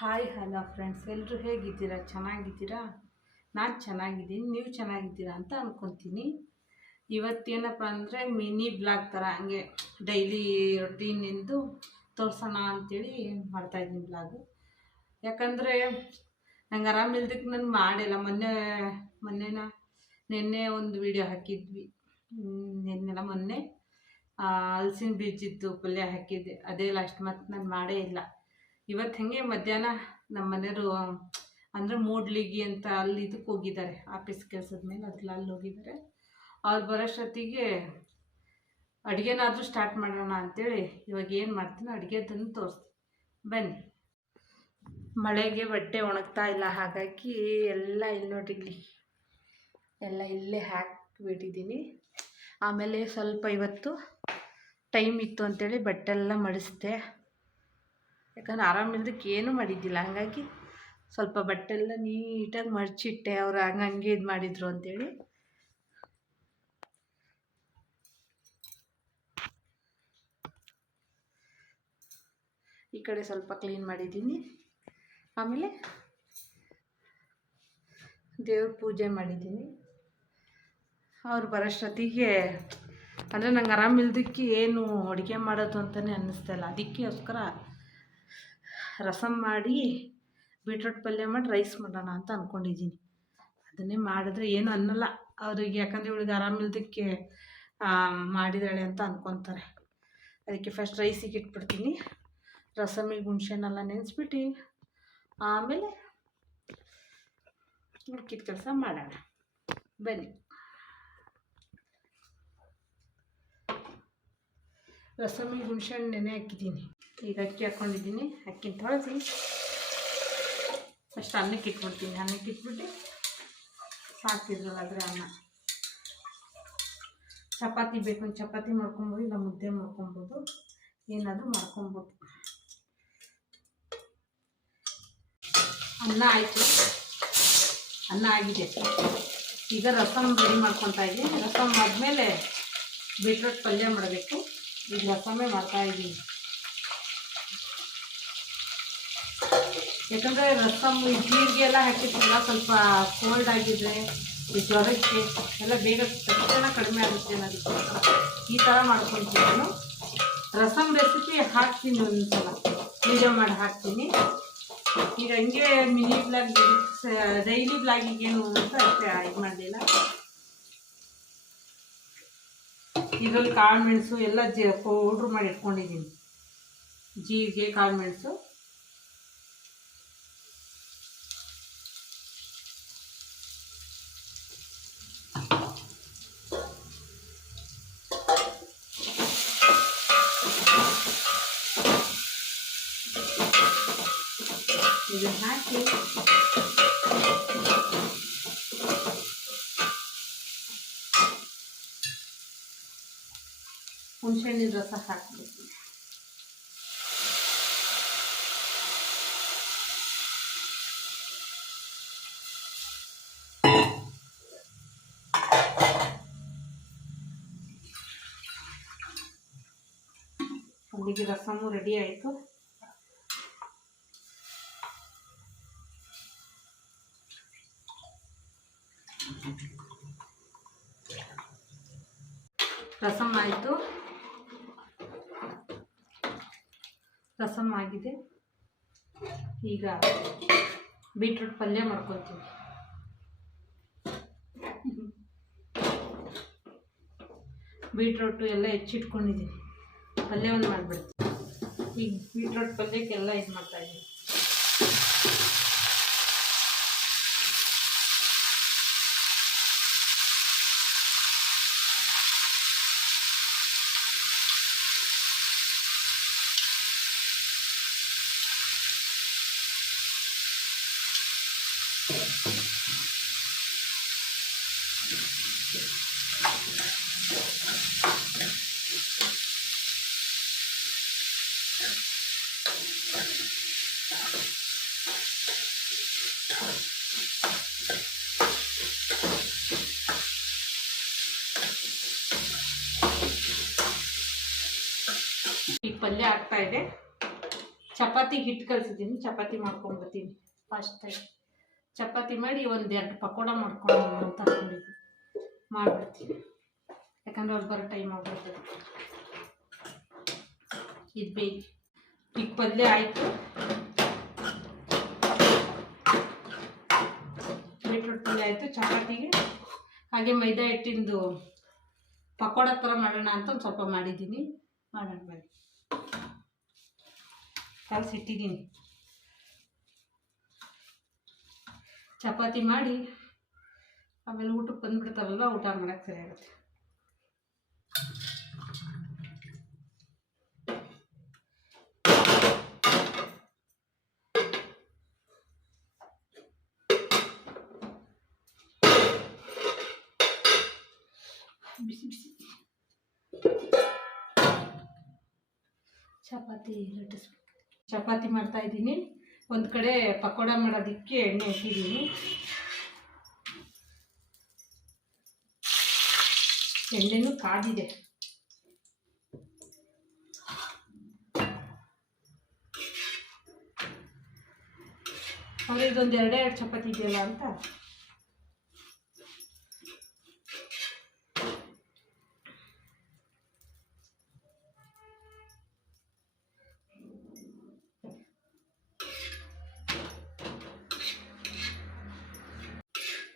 Hi hello friends ಎಲ್ಲರೂ ಹೇಗಿದ್ದೀರಾ? ಚೆನ್ನಾಗಿದ್ದೀರಾ? ನಾನು ಚೆನ್ನಾಗಿದ್ದೀನಿ. ನೀವು ಚೆನ್ನಾಗಿದ್ದೀರಾ ಅಂತ ಅಂದ್ಕೊತೀನಿ ಇವತ್ತೇನಪ್ಪ ಅಂದರೆ ಮಿನಿ ಬ್ಲಾಗ್ ಥರ ಹಂಗೆ ಡೈಲಿ ರೊಟೀನಿಂದು ತೋರಿಸೋಣ ಅಂಥೇಳಿ ಮಾಡ್ತಾಯಿದ್ದೀನಿ ಬ್ಲಾಗು. ಯಾಕಂದರೆ ನಂಗೆ ಆರಾಮಿಲ್ದಕ್ಕೆ ನಾನು ಮಾಡಿಲ್ಲ. ಮೊನ್ನೆ, ಮೊನ್ನೆನ, ನಿನ್ನೆ ಒಂದು ವಿಡಿಯೋ ಹಾಕಿದ್ವಿ. ನಿನ್ನೆಲ್ಲ ಮೊನ್ನೆ ಹಲ್ಸಿನ ಬೀಜಿದ್ದು ಪಲ್ಯ ಹಾಕಿದ್ದೆ. ಅದೇ ಲಾಸ್ಟ್ ಮತ್ತು ನಾನು ಮಾಡೇ ಇಲ್ಲ. ಇವತ್ತು ಹೆಂಗೆ ಮಧ್ಯಾಹ್ನ ನಮ್ಮ ಮನೆಯವರು, ಅಂದರೆ ಮೂಡ್ಲಿಗಿ ಅಂತ ಅಲ್ಲಿ ಇದಕ್ಕೆ ಹೋಗಿದ್ದಾರೆ, ಆಫೀಸ್ ಕೆಲಸದ ಮೇಲೆ ಅದ್ರಲ್ಲಿ ಅಲ್ಲಿ ಹೋಗಿದ್ದಾರೆ. ಅವ್ರು ಬರೋಷ್ಟೊತ್ತಿಗೆ ಅಡುಗೆನಾದರೂ ಸ್ಟಾರ್ಟ್ ಮಾಡೋಣ ಅಂತೇಳಿ ಇವಾಗ ಏನು ಮಾಡ್ತೀನಿ ತಂದು ತೋರಿಸ್ತೀನಿ. ಬನ್ನಿ. ಮಳೆಗೆ ಬಟ್ಟೆ ಒಣಗ್ತಾ ಇಲ್ಲ, ಹಾಗಾಗಿ ಎಲ್ಲ ಇಲ್ಲಿ ನೋಡ್ರಿ ಇಲ್ಲಿ. ಎಲ್ಲ ಇಲ್ಲೇ ಹಾಕ್ಬಿಟ್ಟಿದ್ದೀನಿ. ಆಮೇಲೆ ಸ್ವಲ್ಪ ಇವತ್ತು ಟೈಮ್ ಇತ್ತು ಅಂತೇಳಿ ಬಟ್ಟೆ ಎಲ್ಲ ಮಡಿಸ್ದೆ. ಯಾಕಂದ್ರೆ ಆರಾಮಿಲ್ದಕ್ಕೆ ಏನೂ ಮಾಡಿದ್ದಿಲ್ಲ. ಹಾಗಾಗಿ ಸ್ವಲ್ಪ ಬಟ್ಟೆ ಎಲ್ಲ ನೀಟಾಗಿ ಮಡಚಿಟ್ಟೆ ಅವ್ರು ಹಂಗೆ ಹಂಗೆ ಇದು ಮಾಡಿದರು ಅಂತೇಳಿ. ಈ ಕಡೆ ಸ್ವಲ್ಪ ಕ್ಲೀನ್ ಮಾಡಿದ್ದೀನಿ. ಆಮೇಲೆ ದೇವ್ರ ಪೂಜೆ ಮಾಡಿದ್ದೀನಿ. ಅವ್ರು ಬರೋಷ್ಟೊತ್ತಿಗೆ ಅಂದರೆ ನಂಗೆ ಆರಾಮಿಲ್ದಕ್ಕೆ ಏನು ಅಡುಗೆ ಮಾಡೋದು ಅಂತಲೇ ಅನ್ನಿಸ್ತಾ ಇಲ್ಲ. ಅದಕ್ಕೋಸ್ಕರ ರಸಮ್ ಮಾಡಿ ಬೀಟ್ರೋಟ್ ಪಲ್ಯ ಮಾಡಿ ರೈಸ್ ಮಾಡೋಣ ಅಂತ ಅಂದ್ಕೊಂಡಿದ್ದೀನಿ ಅದನ್ನೇ ಮಾಡಿದ್ರೆ ಏನು ಅನ್ನಲ್ಲ. ಅವ್ರಿಗೆ ಯಾಕಂದರೆ ಇವಳಿಗೆ ಆರಾಮಿಲ್ದಕ್ಕೆ ಮಾಡಿದಾಳೆ ಅಂತ ಅಂದ್ಕೊತಾರೆ ಅದಕ್ಕೆ ಫಸ್ಟ್ ರೈಸಿಗೆ ಇಟ್ಬಿಡ್ತೀನಿ. ರಸಮಿಗೆ ಹುಣ್ಸೆನೆಲ್ಲ ನೆನೆಸ್ಬಿಟ್ಟು ಆಮೇಲೆ ಮಿಕ್ಕಿದ ಕೆಲಸ ಮಾಡೋಣ. ಬನ್ನಿ. ರಸಮಿಗೆ ಹುಣ್ಸೆಹಣ್ಣು ನೆನೆ ಹಾಕಿದ್ದೀನಿ. ಈಗ ಅಕ್ಕಿ ಹಾಕ್ಕೊಂಡಿದ್ದೀನಿ ಅಕ್ಕಿನ ತೊಳೆಸಿ ಫಸ್ಟ್ ಅನ್ನಕ್ಕೆ ಇಟ್ಬಿಡ್ತೀನಿ. ಅನ್ನಕ್ಕೆ ಇಟ್ಬಿಟ್ಟು ಸಾಕ್ತಿದ್ರಲ್ಲ ಆದರೆ ಅನ್ನ. ಚಪಾತಿ ಬೇಕು ಚಪಾತಿ ಮಾಡ್ಕೊಬೋದು, ಇಲ್ಲ ಮುದ್ದೆ ಮಾಡ್ಕೊಬೋದು. ಏನಾದರೂ ಮಾಡ್ಕೊಬೋದು. ಅನ್ನ ಆಯಿತು. ಅನ್ನ ಆಗಿದೆ. ಈಗ ರಸಮ್ ರೆಡಿ ಮಾಡ್ಕೊತಾ ಇದ್ದೀನಿ. ರಸಮ್ ಆದಮೇಲೆ ಬೀಟ್ರೋಟ್ ಪಲ್ಯ ಮಾಡಬೇಕು. ಈಗ ರಸಮೇ ಮಾಡ್ತಾ ಇದ್ದೀನಿ. ಯಾಕಂದರೆ ರಸಮ್ ಜೀರಿಗೆ ಎಲ್ಲ ಹಾಕಿದ್ರಲ್ಲ ಸ್ವಲ್ಪ ಕೋಲ್ಡ್ ಆಗಿದ್ರೆ, ಈ ಜ್ವರಕ್ಕೆ ಎಲ್ಲ ಬೇಗ ತಕ್ಷಣ ಕಡಿಮೆ ಆಗುತ್ತೆ ಅನ್ನೋದಕ್ಕೆ ಈ ಥರ ಮಾಡ್ಕೊತೀನಿ ನಾನು. ರಸಮ್ ರೆಸಿಪಿ ಹಾಕ್ತೀನಿ ಒಂದ್ಸಲ ವೀಡಿಯೋ ಮಾಡಿ ಹಾಕ್ತೀನಿ. ಈಗ ಹಂಗೆ ಮಿನಿ ಬ್ಲಾಗ್ ಡೈಲಿ ಬ್ಲಾಗಿಗೆ ಏನು ಅಂತ ಅಷ್ಟೇ, ಇದು ಮಾಡಲಿಲ್ಲ. ಇದರಲ್ಲಿ ಕಾಳು ಮೆಣಸು ಎಲ್ಲ ಜ ಪೌಡ್ರ್ ಮಾಡಿ ಇಟ್ಕೊಂಡಿದ್ದೀನಿ. ಜೀರಿಗೆ ಕಾಳು ಮೆಣಸು. ಹುಣಸೆಹಣ್ಣಿನ ರಸ ಹಾಕಬೇಕು. ಅಲ್ಲಿಗೆ ರಸಮು ರೆಡಿ ಆಯಿತು. ರಸಮ್ ಆಯಿತು. ರಸಮ್ ಆಗಿದೆ. ಈಗ ಬೀಟ್ರೂಟ್ ಪಲ್ಯ ಮಾಡ್ಕೊತೀವಿ ಬೀಟ್ರೂಟು ಎಲ್ಲ ಹೆಚ್ಚಿಟ್ಕೊಂಡಿದ್ದೀನಿ. ಪಲ್ಯವನ್ನು ಮಾಡಿಬಿಡ್ತೀನಿ. ಈಗ ಬೀಟ್ರೂಟ್ ಪಲ್ಯಕ್ಕೆಲ್ಲ ಇದು ಮಾಡ್ತಾಯಿದ್ದೀನಿ ಪಲ್ಯ ಆಗ್ತಾ ಇದೆ. ಚಪಾತಿ ಹಿಟ್ಟು ಕಲ್ಸಿದ್ದೀನಿ. ಚಪಾತಿ ಮಾಡ್ಕೊಂಡ್ಬರ್ತೀನಿ ಫಸ್ಟಾಗಿ ಚಪಾತಿ ಮಾಡಿ ಒಂದು ಎರಡು ಪಕೋಡ ಮಾಡ್ಕೊಂಡು ಅಂತ ಅಂದ್ಕೊಂಡಿದ್ದೆ ಮಾಡಿಬಿಡ್ತೀನಿ. ಯಾಕಂದ್ರೆ ಅವ್ರು ಬರೋ ಟೈಮ್ ಆಗ್ಬಿಡ್ತದೆ ಇದು ಬೇಗ ಈಗ ಪಲ್ಯ ಆಯಿತು. ಬೀಟ್ರೂಟ್ ಆಯಿತು, ಚಪಾತಿಗೆ. ಹಾಗೆ ಮೈದಾ ಹಿಟ್ಟಿಂದು ಪಕೋಡ ಥರ ಮಾಡೋಣ ಅಂತ ಒಂದು ಸ್ವಲ್ಪ ಮಾಡಿದ್ದೀನಿ. ಮಾಡೋಣ ಬನ್ನಿ. ಕಲಸಿಟ್ಟಿದ್ದೀನಿ ಚಪಾತಿ ಮಾಡಿ, ಆಮೇಲೆ ಊಟಕ್ಕೆ ಬಂದುಬಿಡ್ತಾರಲ್ವ ಊಟ ಮಾಡೋಕ್ಕೆ ಸರಿ ಚಪಾತಿ ಲಟ್ಟಿಸ್ಬೇಕು. ಚಪಾತಿ ಮಾಡ್ತಾ ಇದ್ದೀನಿ. ಒಂದು ಕಡೆ ಪಕೋಡ ಮಾಡೋದಕ್ಕೆ ಎಣ್ಣೆ ಇಟ್ಟಿದ್ದೀನಿ ಎಣ್ಣೆನೂ ಕಾದಿದೆ. ಅವ್ರಿಗೆ ಇದೊಂದು ಚಪಾತಿ ಇದೆಯಲ್ಲ ಅಂತ.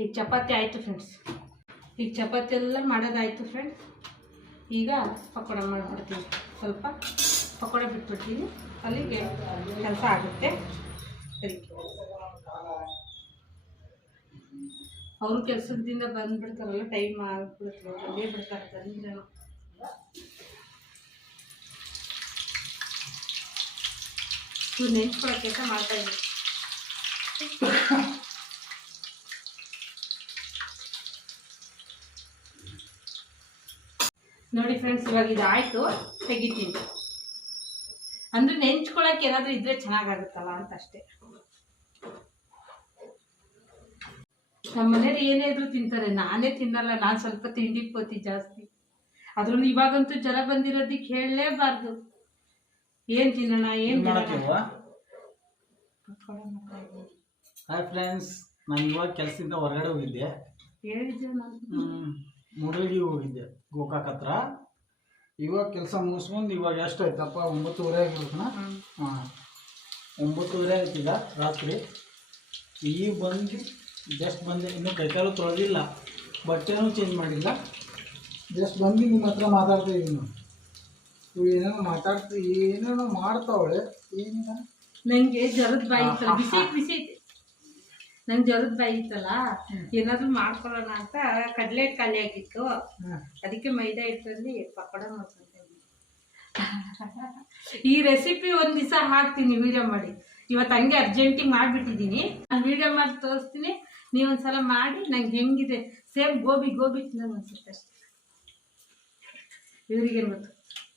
ಈಗ ಚಪಾತಿ ಆಯಿತು ಫ್ರೆಂಡ್ಸ್ ಈಗ ಚಪಾತಿ ಎಲ್ಲ ಮಾಡೋದಾಯಿತು ಫ್ರೆಂಡ್ಸ್ ಈಗ ಪಕೋಡ ಮಾಡಿಬಿಡ್ತೀನಿ. ಸ್ವಲ್ಪ ಪಕೋಡ ಬಿಟ್ಬಿಡ್ತೀನಿ. ಅಲ್ಲಿಗೆ ಕೆಲಸ ಆಗುತ್ತೆ. ಅದಕ್ಕೆ ಅವರು ಕೆಲಸದಿಂದ ಬಂದ್ಬಿಡ್ತಾರಲ್ಲ ಟೈಮ್ ಆಗಿಬಿಡುತ್ತೆ. ಅದೇ ಬಿಡ್ತಾರೆ ತಂದ್ರೆ ಕೆಲಸ ಮಾಡ್ತಾ ಇದ್ದೀನಿ ನೋಡಿ ಫ್ರೆಂಡ್ಸ್ ಇವಾಗ ಇದಾಯಿತು. ತೆಗಿತೀನಿ. ಅಂದ್ರೆ ನೆಂಚ್ಕೊಳಕ್ಕೆ ಏನಾದರೂ ಇದ್ರೆ ಚೆನ್ನಾಗಾಗುತ್ತಲ್ಲ ಅಂತ ಅಷ್ಟೇ. ನಮ್ಮ ಮನೇಲಿ ಏನೇ ಇದ್ರು ತಿಂತಾರೆ. ನಾನೇ ತಿನ್ನಲ್ಲ ನಾನು ಸ್ವಲ್ಪ ತಿಂಡಿ ಪೋತಿ ಜಾಸ್ತಿ. ಅದ್ರಲ್ಲೂ ಇವಾಗಂತೂ ಜ್ವರ ಬಂದಿರೋದಕ್ಕೆ ಹೇಳಲೇಬಾರ್ದು. ಏನ್ ತಿನ್ನೋಣ ಏನ್ ಹಾಯ್ ಫ್ರೆಂಡ್ಸ್ ನಾನು ಇವಾಗ ಕೆಲಸದಿಂದ ಹೊರಗಡೆ ಹೋಗಿದ್ದೆ. ಹೇಳಿದ್ದೆ ನಾನು? ಮುಡಲ್ಗಿ ಹೋಗಿದ್ದೆ ಗೋಕಾಕ್ ಹತ್ರ. ಇವಾಗ ಕೆಲಸ ಮುಗಿಸ್ಕೊಂಡು ಇವಾಗ ಎಷ್ಟು ಆಯ್ತಪ್ಪ ಒಂಬತ್ತುವರೆ ಆಗಿರ್ಬೇಕನ ಹ್ಮ್. ಹಾಂ. ಒಂಬತ್ತುವರೆ ಆಗ್ತಿಲ್ಲ ರಾತ್ರಿ. ಈಗ ಬಂದು ಜಸ್ಟ್ ಬಂದೆ. ಇನ್ನೂ ಕೈಕಾಲು ತೊಳೆದಿಲ್ಲ. ಬಟ್ಟೆನೂ ಚೇಂಜ್ ಮಾಡಿಲ್ಲ. ಜಸ್ಟ್ ಬಂದು ನಿಮ್ಮ ಹತ್ರ ಮಾತಾಡ್ತಾ ಇದ್ದೀನಿ ನಾನು. ಇವು ಏನೇನೋ ಮಾತಾಡ್ತೀವಿ ಏನೇನೋ ಮಾಡ್ತಾವಳೆ ಏನಿಲ್ಲ ನನಗೆ ಜರದ ಬಾಯಿ ಬಿಸಿ ಬಿಸಿ ನಂಗೆ ಜ್ವರದ ಬಾಯಿ ಇತ್ತಲ್ಲ ಏನಾದ್ರು ಮಾಡ್ಕೊಳ್ಳೋಣ ಅಂತ ಕಡಲೆ ಹಿಟ್ಟು ಖಾಲಿ ಆಗಿತ್ತು. ಅದಕ್ಕೆ ಮೈದಾ ಹಿಟ್ಟಲ್ಲಿ ಪಕೋಡ ಮಾಡ್ಕೊಂತ ಈ ರೆಸಿಪಿ ಒಂದ್ ದಿವಸ ಹಾಕ್ತೀನಿ ವಿಡಿಯೋ ಮಾಡಿ. ಇವತ್ತು ಹಂಗೆ ಅರ್ಜೆಂಟಿಗೆ ಮಾಡಿಬಿಟ್ಟಿದ್ದೀನಿ ನಾನು ವಿಡಿಯೋ ಮಾಡಿ ತೋರಿಸ್ತೀನಿ. ನೀವು ಒಂದ್ಸಲ ಮಾಡಿ ನಂಗೆ ಹೆಂಗಿದೆ? ಸೇಮ್ ಗೋಬಿ ಗೋಬಿ ತಿನ್ನೋದು ಅನ್ಸುತ್ತೆ ಅಷ್ಟೇ. ಇವ್ರಿಗೇನು ಗೊತ್ತು?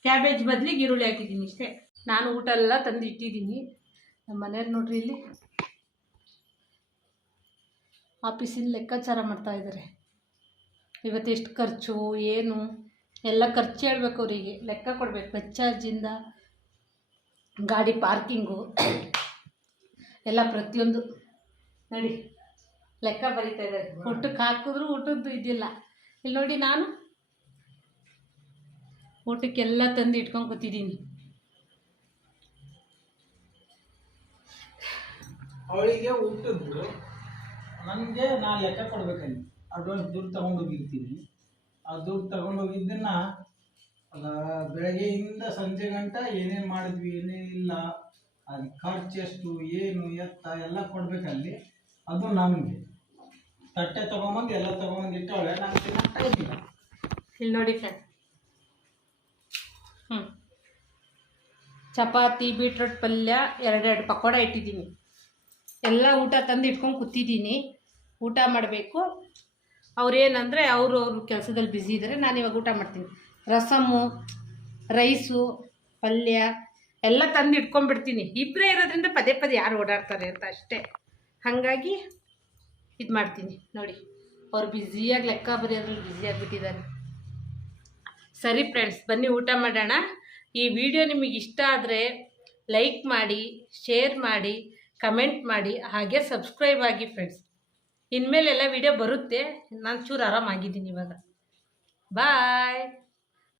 ಕ್ಯಾಬೇಜ್ ಬದ್ಲಿಗೆ ಈರುಳ್ಳಿ ಹಾಕಿದ್ದೀನಿ ಇಷ್ಟೇ. ನಾನು ಊಟ ಎಲ್ಲ ತಂದು ಇಟ್ಟಿದ್ದೀನಿ ನಮ್ಮ ಮನೇಲಿ ನೋಡ್ರಿ ಇಲ್ಲಿ. ಆಫೀಸಿನ ಲೆಕ್ಕಾಚಾರ ಮಾಡ್ತಾ ಇದ್ದಾರೆ. ಇವತ್ತು ಎಷ್ಟು ಖರ್ಚು, ಏನು? ಎಲ್ಲ ಖರ್ಚು ಹೇಳ್ಬೇಕು ಅವರಿಗೆ. ಲೆಕ್ಕ ಕೊಡಬೇಕು. ಚಾರ್ಜಿಂದ ಗಾಡಿ ಪಾರ್ಕಿಂಗು. ಎಲ್ಲ ಪ್ರತಿಯೊಂದು. ನೋಡಿ, ಲೆಕ್ಕ ಬರೀತಾ ಇದ್ದಾರೆ. ಊಟಕ್ಕೆ ಹಾಕಿದ್ರು ಊಟದ್ದು ಇದಿಲ್ಲ. ಇಲ್ಲಿ ನೋಡಿ ನಾನು. ಊಟಕ್ಕೆಲ್ಲ ತಂದು ಇಟ್ಕೊಂಡು ಕೂತಿದ್ದೀನಿ. ಅವಳಿಗೆ ಊಟದ್ದು ನನಗೆ ನಾನು ಲೆಕ್ಕ ಕೊಡ್ಬೇಕಲ್ಲಿ. ಅಡ್ವಾನ್ಸ್ ದುಡ್ಡು ತಗೊಂಡೋಗಿರ್ತೀನಿ ಆ ದುಡ್ಡು ತಗೊಂಡೋಗಿದ್ದನ್ನ ಬೆಳಗ್ಗೆಯಿಂದ ಸಂಜೆ ಗಂಟ ಏನೇನು ಮಾಡಿದ್ವಿ ಏನೇನಿಲ್ಲ ಅದು ಖರ್ಚು ಎಷ್ಟು, ಏನು, ಎತ್ತ ಎಲ್ಲ ಕೊಡ್ಬೇಕಲ್ಲಿ. ಅದು ನಮಗೆ. ತಟ್ಟೆ ತೊಗೊಂಬಂದು ಎಲ್ಲ ತೊಗೊಂಬಂದು ಇಟ್ಟವಳೆ, ನಾನು ಇದ್ದೀನಿ ಇಲ್ಲಿ. ನೋಡಿ ಫ್ರೆಂಡ್. ಹ್ಞೂ ಚಪಾತಿ, ಬೀಟ್ರೋಟ್ ಪಲ್ಯ, ಎರಡೆರಡು ಪಕೋಡ ಇಟ್ಟಿದ್ದೀನಿ. ಎಲ್ಲ ಊಟ ತಂದು ಇಟ್ಕೊಂಡು ಕೂತಿದ್ದೀನಿ. ಊಟ ಮಾಡಬೇಕು. ಅವ್ರೇನಂದರೆ ಅವರು ಅವ್ರ ಕೆಲಸದಲ್ಲಿ ಬ್ಯುಸಿ ಇದ್ದಾರೆ ನಾನು ಇವಾಗ ಊಟ ಮಾಡ್ತೀನಿ. ರಸಮು, ರೈಸು, ಪಲ್ಯ ಎಲ್ಲ ತಂದು ಇಟ್ಕೊಂಡ್ಬಿಡ್ತೀನಿ ಇಬ್ಬರೇ ಇರೋದ್ರಿಂದ ಪದೇ ಪದೇ ಯಾರು ಓಡಾಡ್ತಾರೆ ಅಂತ ಅಷ್ಟೇ. ಹಾಗಾಗಿ ಇದು ಮಾಡ್ತೀನಿ. ನೋಡಿ, ಅವ್ರು ಬ್ಯುಸಿಯಾಗಿ ಲೆಕ್ಕ ಬರೆಯೋದ್ರಲ್ಲಿ ಬ್ಯುಸಿ ಆಗಿಬಿಟ್ಟಿದ್ದಾರೆ. ಸರಿ ಫ್ರೆಂಡ್ಸ್ ಬನ್ನಿ ಊಟ ಮಾಡೋಣ. ಈ ವಿಡಿಯೋ ನಿಮಗೆ ಇಷ್ಟ ಆದರೆ ಲೈಕ್ ಮಾಡಿ ಶೇರ್ ಮಾಡಿ ಕಮೆಂಟ್ ಮಾಡಿ ಹಾಗೆ ಸಬ್ಸ್ಕ್ರೈಬ್ ಆಗಿ ಫ್ರೆಂಡ್ಸ್ ಇನ್ಮೇಲೆಲ್ಲ ವಿಡಿಯೋ ಬರುತ್ತೆ. ನಾನು ಚೂರು ಆರಾಮಾಗಿದ್ದೀನಿ ಇವಾಗ. ಬಾಯ್